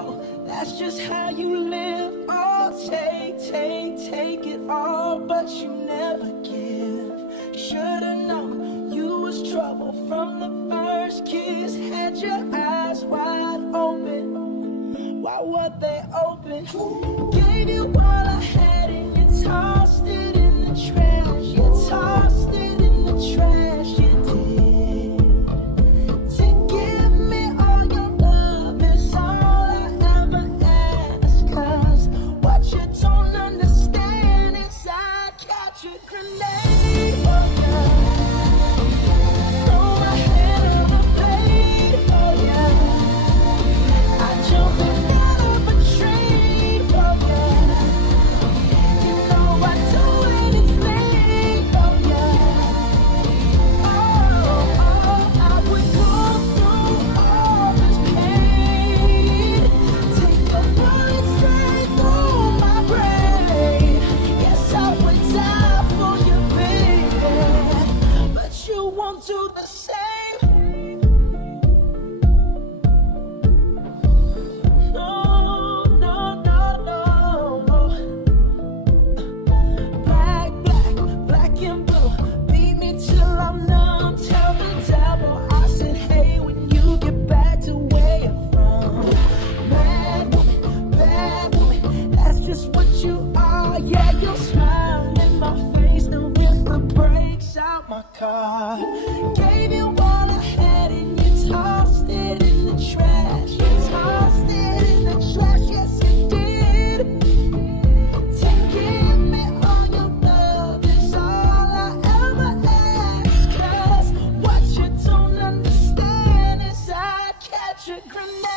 go. That's just how you live. Oh, take it all, but you never give. Should've known you was trouble from the first kiss. Had your eyes wide open. Why were they open? Gave you all I had and you tossed it in the trash. You tossed it in the trash, you did. To give me all your love is all I ever ask. 'Cause what you don't understand is I'd catch a grenade for you. Throw my head on the blade for you. I jump in out of a train for you. You know I'd do anything for you. I would go through all this pain. Take the bullets straight through my brain. Yes, I would die for you, baby, but you won't do the same. No, no, no, no. Black and blue. Beat me till I'm numb. Tell the devil I said, hey, when you get back to where you're from. Bad woman, that's just what you are. Yeah, you'll smile in my face and rip the brakes out my car. Gave you all I had and you tossed it in the trash. You tossed it in the trash, yes you did. To give me all your love is all I ever ask. 'Cause what you don't understand is I'd catch a grenade.